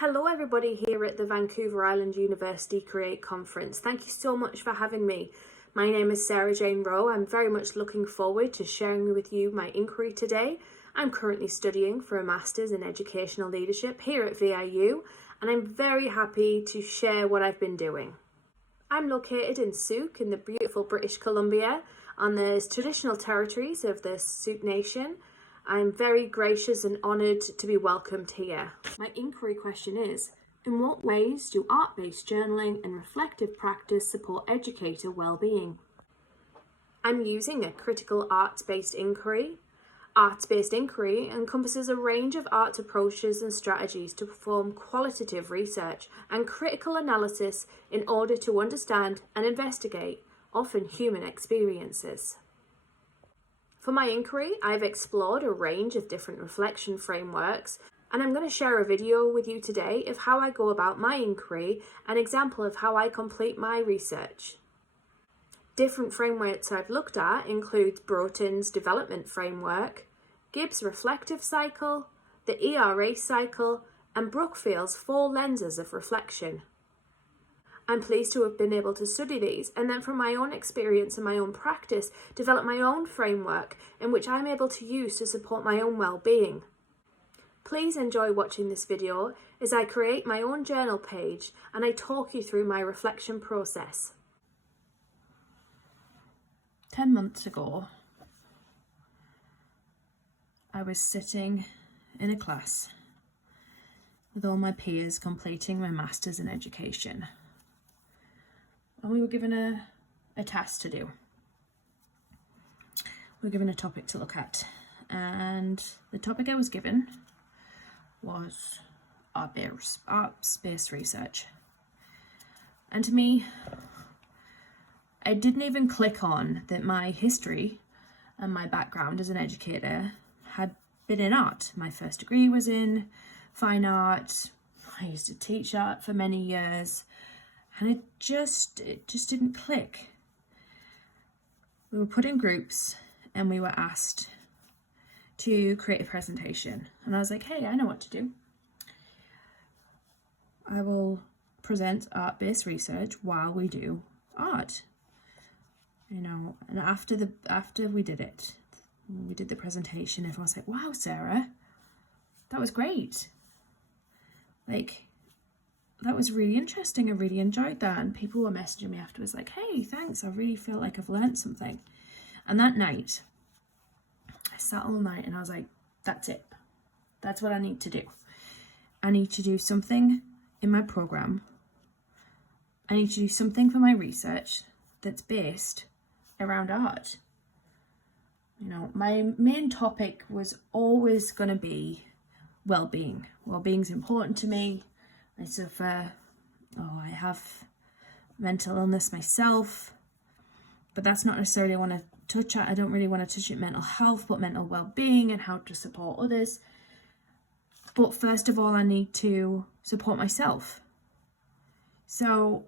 Hello everybody here at the Vancouver Island University Create Conference. Thank you so much for having me. My name is Sarah-Jayne. I'm very much looking forward to sharing with you my inquiry today. I'm currently studying for a Masters in Educational Leadership here at VIU, and I'm very happy to share what I've been doing. I'm located in Souk in the beautiful British Columbia on the traditional territories of the Souk Nation. I'm very gracious and honoured to be welcomed here. My inquiry question is, in what ways do art-based journaling and reflective practice support educator well-being? I'm using a critical arts-based inquiry. Arts-based inquiry encompasses a range of art approaches and strategies to perform qualitative research and critical analysis in order to understand and investigate often human experiences. For my inquiry, I've explored a range of different reflection frameworks, and I'm going to share a video with you today of how I go about my inquiry, an example of how I complete my research. Different frameworks I've looked at include Broughton's development framework, Gibbs' reflective cycle, the ERA cycle, and Brookfield's 4 lenses of reflection. I'm pleased to have been able to study these and then from my own experience and my own practice, develop my own framework in which I'm able to use to support my own well-being. Please enjoy watching this video as I create my own journal page and I talk you through my reflection process. 10 months ago, I was sitting in a class with all my peers completing my Masters in Education. And we were given a task to do. We were given a topic to look at. And the topic I was given was art-based research. And to me, I didn't even click on that my history and my background as an educator had been in art. My first degree was in fine art. I used to teach art for many years. And it just didn't click. We were put in groups and we were asked to create a presentation. And I was like, hey, I know what to do. I will present art-based research while we do art. You know, and after we did it, we did the presentation, everyone was like, wow, Sarah, that was great. Like, that was really interesting. I really enjoyed that. And people were messaging me afterwards like, hey, thanks. I really feel like I've learned something. And that night, I sat all night and I was like, that's it. That's what I need to do. I need to do something in my program. I need to do something for my research that's based around art. You know, my main topic was always going to be well-being. Well-being's important to me. I suffer, I have mental illness myself, but that's not necessarily what I want to touch at. I don't really want to touch at mental health, but mental well-being and how to support others. But first of all, I need to support myself. So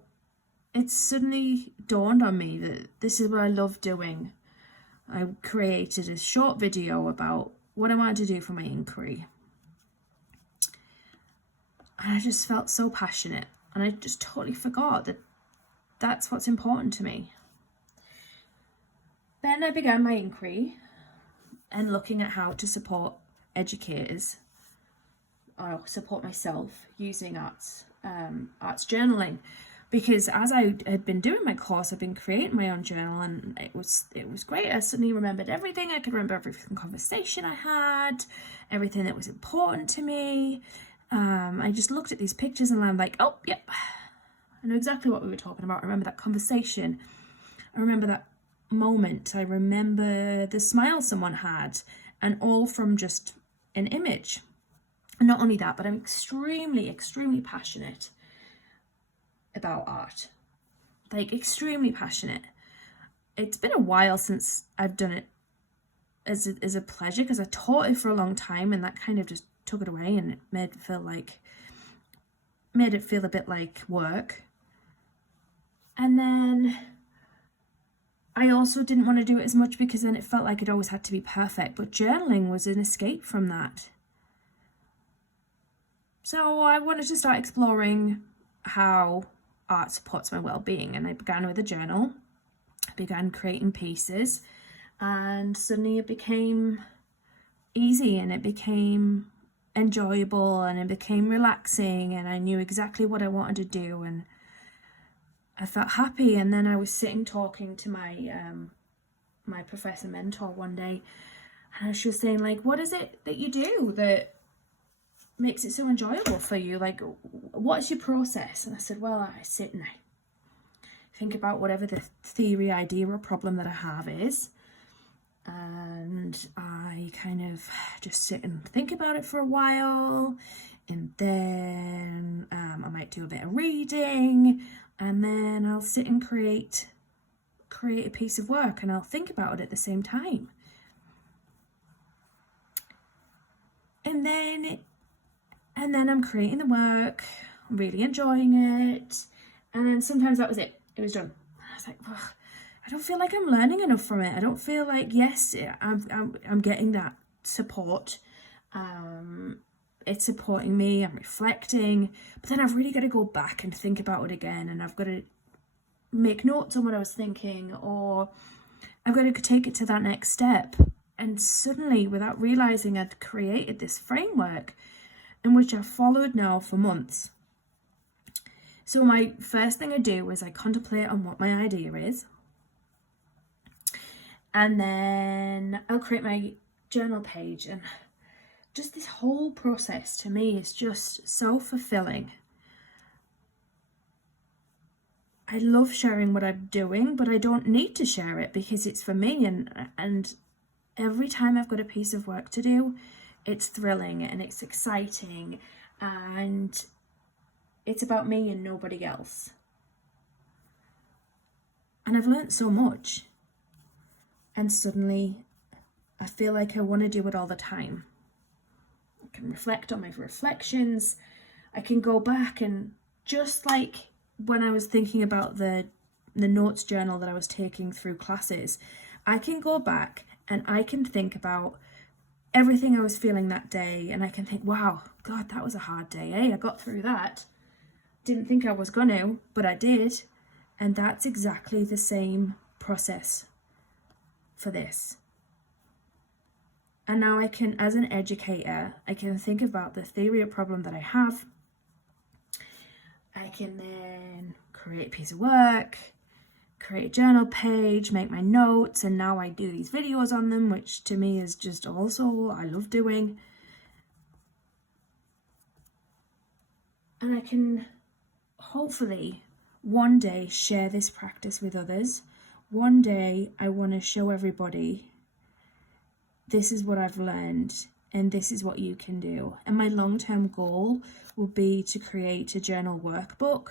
it suddenly dawned on me that this is what I love doing. I created a short video about what I wanted to do for my inquiry. And I just felt so passionate and I just totally forgot that that's what's important to me. Then I began my inquiry and looking at how to support educators or support myself using arts journaling. Because as I had been doing my course, I've been creating my own journal and it was great. I suddenly remembered everything. I could remember every conversation I had, everything that was important to me. I just looked at these pictures and I'm like, oh, yep, I know exactly what we were talking about. I remember that conversation. I remember that moment. I remember the smile someone had, and all from just an image. And not only that, but I'm extremely, extremely passionate about art. Like, extremely passionate. It's been a while since I've done it as a pleasure, because I taught it for a long time and that kind of just took it away and it made it feel a bit like work. And then I also didn't want to do it as much because then it felt like it always had to be perfect, but journaling was an escape from that. So I wanted to start exploring how art supports my well-being, and I began with a journal. I began creating pieces, and suddenly it became easy and it became enjoyable and it became relaxing, and I knew exactly what I wanted to do, and I felt happy. And then I was sitting talking to my professor mentor one day, and she was saying, like, what is it that you do that makes it so enjoyable for you? Like, what's your process? And I said, well, I sit and I think about whatever the theory, idea, or problem that I have is, and I kind of just sit and think about it for a while, and then I might do a bit of reading, and then I'll sit and create a piece of work, and I'll think about it at the same time. And then I'm creating the work, I'm really enjoying it, and then sometimes that was it. It was done. I was like, oh, I don't feel like I'm learning enough from it. I don't feel like, yes, I'm getting that support. It's supporting me. I'm reflecting, but then I've really got to go back and think about it again, and I've got to make notes on what I was thinking, or I've got to take it to that next step. And suddenly, without realizing, I'd created this framework in which I've followed now for months. So my first thing I do is I contemplate on what my idea is, and then I'll create my journal page. And just this whole process to me is just so fulfilling. I love sharing what I'm doing, but I don't need to share it because it's for me, and every time I've got a piece of work to do, it's thrilling and it's exciting, and it's about me and nobody else. And I've learned so much, and suddenly I feel like I want to do it all the time. I can reflect on my reflections. I can go back, and just like when I was thinking about the notes journal that I was taking through classes, I can go back and I can think about everything I was feeling that day, and I can think, wow, God, that was a hard day, I got through that. Didn't think I was gonna, but I did. And that's exactly the same process for this. And now I can, as an educator, I can think about the theory or problem that I have. I can then create a piece of work, create a journal page, make my notes, and now I do these videos on them, which to me is just also, I love doing. And I can hopefully one day share this practice with others. One day I want to show everybody, this is what I've learned and this is what you can do. And my long-term goal will be to create a journal workbook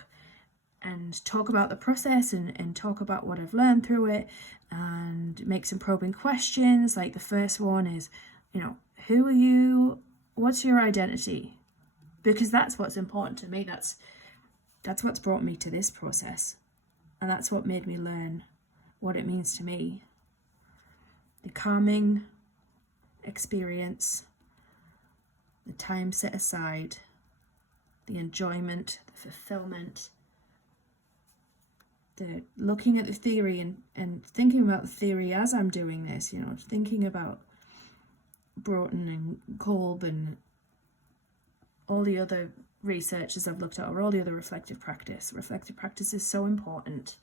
and talk about the process and talk about what I've learned through it, and make some probing questions. Like the first one is, who are you? What's your identity? Because that's what's important to me. That's what's brought me to this process, and that's what made me learn what it means to me. The calming experience, the time set aside, the enjoyment, the fulfillment, the looking at the theory and thinking about the theory as I'm doing this, thinking about Broughton and Kolb and all the other researchers I've looked at, or all the other reflective practice. Reflective practice is so important.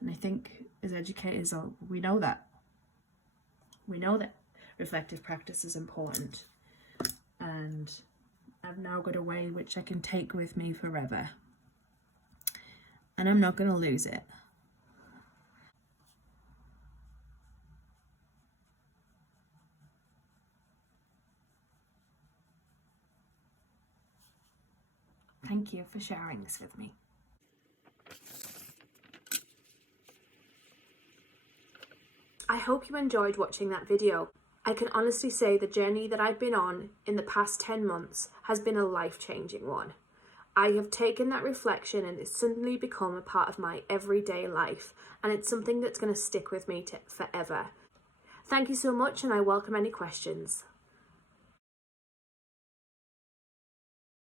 And I think as educators, we know that. We know that reflective practice is important. And I've now got a way which I can take with me forever. And I'm not going to lose it. Thank you for sharing this with me. I hope you enjoyed watching that video. I can honestly say the journey that I've been on in the past 10 months has been a life-changing one. I have taken that reflection and it's suddenly become a part of my everyday life, and it's something that's going to stick with me forever. Thank you so much, and I welcome any questions.